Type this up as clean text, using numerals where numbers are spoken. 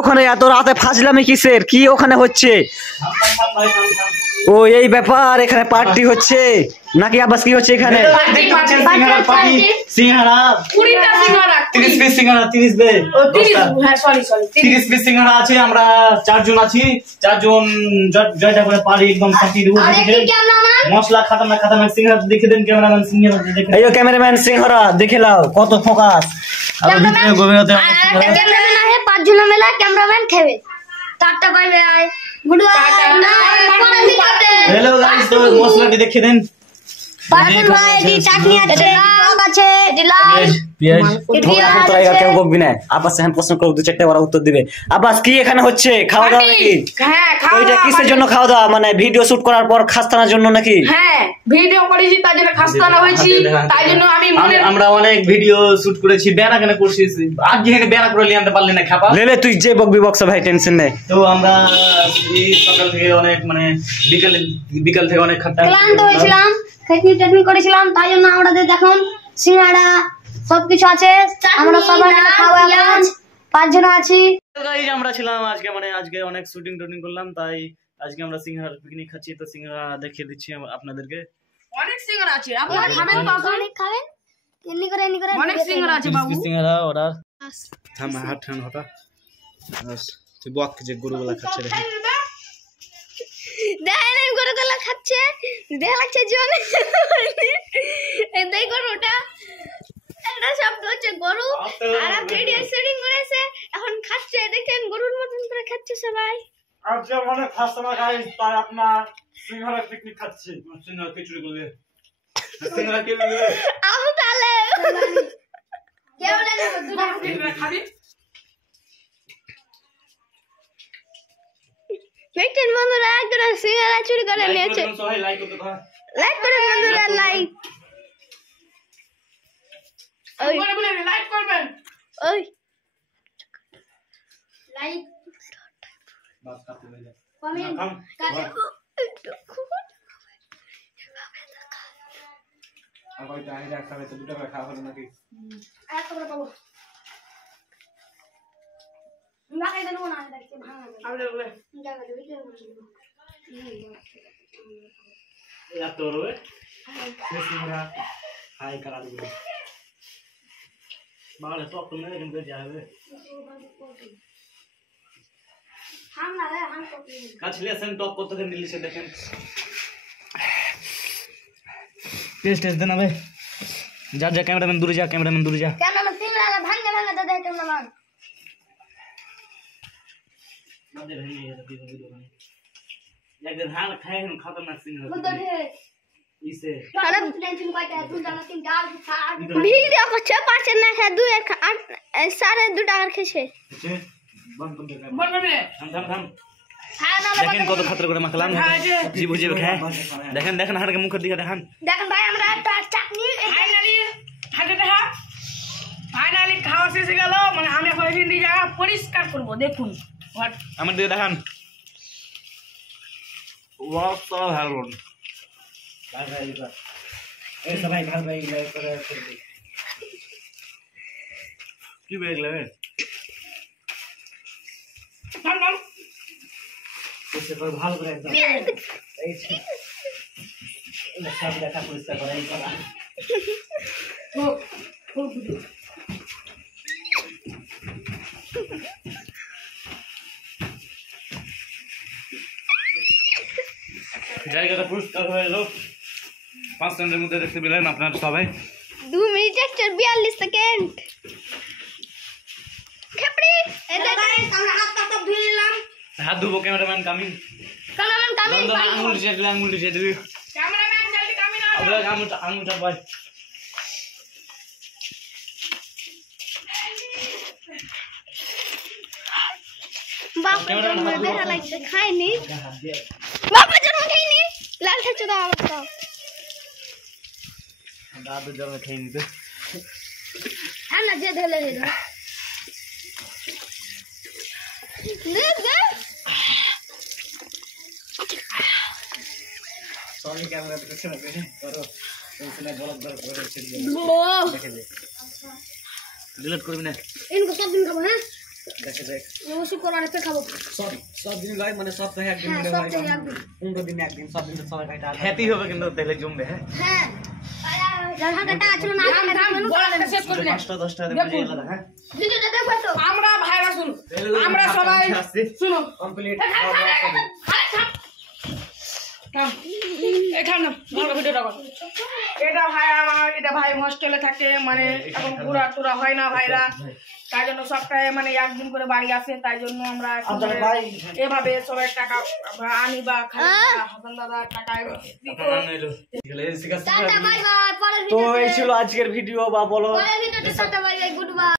ওখানে এত রাতে ফাজলামি কিসের? কি ওখানে হচ্ছে? ও এই ব্যাপার, এখানে পার্টি হচ্ছে নাকি আব্বাস? কি হচ্ছে এখানে? সিঙ্গাড়া 20টা সিঙ্গাড়া 30 পিস সিঙ্গাড়া 30 দে 30 হ্যাঁ সরি 30 পিস সিঙ্গাড়া আছে। আমরা 4 জন আছি, 4 জন জয়টা করে পারি একদম ফাটি দেব। মশলা খাতারনাক সিঙ্গাড়া দেখে দেন ক্যামেরাম্যান। সিঙ্গাড়া দেখে এই ক্যামেরাম্যান সিঙ্গাড়া দেখে নাও কত ফোকাস। আর ভিতরে গভীরতা ক্যামেরাম্যান আছে 5 জন মেলা ক্যামেরাম্যান খেবে। Tata bye bye good bye না পরে দিতে। হ্যালো গাইস, তো মশলাটি দেখে দেন। পাশন ভাই দি চাটনি আছে, টক আছে, ডিলাল কেউ কবি না। আব্বাস এখন প্রশ্ন করব, 2-4টা বড় উত্তর দিবে। আব্বাস কি এখানে হচ্ছে? খাওয়া দাওয়া নাকি? হ্যাঁ খাওয়া। ওইটা কিসের জন্য খাওয়া দাওয়া? মানে ভিডিও শুট করার পর খাস্তানার জন্য নাকি? হ্যাঁ ভিডিও করেছি তার জন্য খাস্তানা হয়েছি, তাই জন্য আমরা অনেক ভিডিও শুট করেছি। বেড়া কেন করছিস আজ? যেখানে বেড়া করে নিয়ে আনতে পারলি না খাপা লেলে, তুই যে বকবি বক্স ভাই, টেনশন নেই। তো আমরা এই সকাল থেকে অনেক মানে বিকাল থেকে অনেক ক্লান্ত হয়েছিলাম, খাটনি করেছিলাম, তাই জন্য আমাদের দেখুন সিঙ্গাড়া সবকিছু আছে। আমরা সবাই খাওয়া এখন 5 জন আছি। গাইস আমরা ছিলাম আজকে অনেক শুটিং করলাম, তাই আজকে আমরা সিঙ্গাড়ার পিকনিক খাচ্ছি। তো সিঙ্গাড়া দেখিয়ে দিচ্ছি আপনাদেরকে। অনেক সিঙ্গাড়া আছে, আপনারা খাবেন তো? অনেক খাবেন, এমনি করে অনেক সিঙ্গাড়া আছে বাবু। সিঙ্গাড়া অর্ডার থাম হাত ঠান হটা বাস। তুই বক যে গরুগুলা খাচ্ছে রে। দেখেন এই গরুগুলো খাচ্ছে, দেখা লাগছে জন এই গরুটা, এটা শব্দ হচ্ছে গরু। আর ভিডিও শুটিং করেছে, এখন খাচ্ছে। দেখেন গরুর মতন করে খাচ্ছে সবাই। আজকে অনেক খাস্তানা গাইস, তাই আপনার সিঙ্গাড়া পিকনিক খাচ্ছি। সিঙ্গাড়া খিচুড়ি করবে, সিঙ্গাড়া কে দিবে? আহু তালে কে বলে সিঙ্গাড়া খাবি? দেখেন বন্ধুরা, একজন সিঙ্গাড়া চুরি করে নিয়েছে। সবাই লাইক করতে থাক, লাইক করেন বন্ধুরা, লাইক। ওই বলে লাইক করবেন। ওই লাইক বাস কাটতে হয়ে যায়। কমেন্ট আবার ডাইরেক্ট একটা হয়তো 2 টাকা খাওয়া হলো নাকি? এত করে পাবো লাগাই দেব না, দেখতে ভাঙা আরে বলে জায়গা দেবে या तो रोए सिंगड़ा हाय करा दो बाहर तो तुमने लेकिन पे जावे हम ना है, हम तो কাছলে সেন টপ করতে দেন দিলিছে। দেখেন টেস্ট দেন ভাই। যা যা ক্যামেরাম্যান দূরে যা, ক্যামেরাম্যান দূরে যা। ক্যামেরাম্যান সিঙ্গাড়া ভাঙা ভাঙা দাদা ক্যামেরাম্যান মধ্যে ভেঙে গেছে ভিডিও বানাই। একদিন হাল খায় এখন খতরনাক সিঙ্গড়া বুদ্ধ ঢে ইসে সারা টেনশন কয়টা তুই জানা তিন ডাল খাট ভিডিও করছে পারছে না, খা 2.5 টাকার খেছে। আছে বন্ধ করে দে। বলবে থাম থাম। হ্যাঁ না দেখেন কত খাতরা করে মাখলাম, জি বুঝে খায়। দেখেন দেখেন হাড়কে মুখের দিকে দেখেন। দেখেন ভাই আমরা একটা চাটনি ফাইনালি খাওয়া শেষ হয়ে গেল। মানে আমি এখন এই জায়গা পরিষ্কার করব। দেখুন আমার দিকে দেখান। ওয়াও সব ভালো ভাই ভাই এই সবাই ভাই ভাই লাইক করে দিই। কি বেগ লাগে ভালো ভালো এসে পর ভালো করে একদম এই সব দেখা পরিষ্কার করে এই করা। জায়গাটা পরিষ্কার হয়ে গেল। 5 সেকেন্ডের মধ্যে দেখতে পেলেন আপনারা সবাই। 2 মিনিট 42 সেকেন্ড খেপড়ি এই দেখেন আমরা হাত ধুয়ে নিলাম। হাত ধুবো। Cameraman coming. আঙুল ছেড়ে দিবি। ক্যামেরাম্যান জলদি কামিং আও। আঙুলটা ভাই বাবা জন্ম দেখা লাগছে খাইনি, বাবা জন্ম খাইনি, লাল খাচ্ছে দাও আমার দাও। দাদু জন্ম খাইনি তো না যে ঢেলে রে দে দে সরি ক্যামেরা তো কিছু না করো তুমি ব্লগ করে ছেড়ে ও দেখে দে। ডিলিট করবি না। इनको सब दिन खाबो हैं দেখে দেখ ওষুধ কোরবানি কে খাবো সব দিন লয় মানে সপ্তাহে একদিন হ্যাঁ, করে হয় সপ্তাহে একদিন। 15 দিনে একদিন সব দিন তো সবাই খাইতে আসে। হ্যাপি হবে কিন্তু তেলে জমবে হ্যাঁ হ্যাঁ যার হাতে টাকা ছিল না থাম, থাম, বলাটা শেষ করবি না। 5টা 10টা দেখুন। দিয়ে আলাদা হ্যাঁ ভিডিওটা দেখো তো আমরা ভাইরা শুনো তাহলে আমরা হাত সবাই কামছে আসছে। শুনো কমপ্লিট এই থাম, থাম, থাম, থাম, থাম। এই থাম না, ভালো ভিডিওটা কর। এটা ভাই আমার, এটা ভাই হোস্টেলে থাকে, মানে এখন ঘোরা টোরা হয় না ভাইরা, তাই জন্য সপ্তাহে মানে একদিন করে বাড়ি আসে, তাই জন্য আমরা এখন আপনার ভাই? এভাবে সবাই টাকা আনি বা খাই, হাসান দাদা টাকা দিত। টাটা বাই বাই পরের তো ভিডিওতে এই ছিল আজকের ভিডিও বা বলো পরের ভিডিওতে tata bye bye good by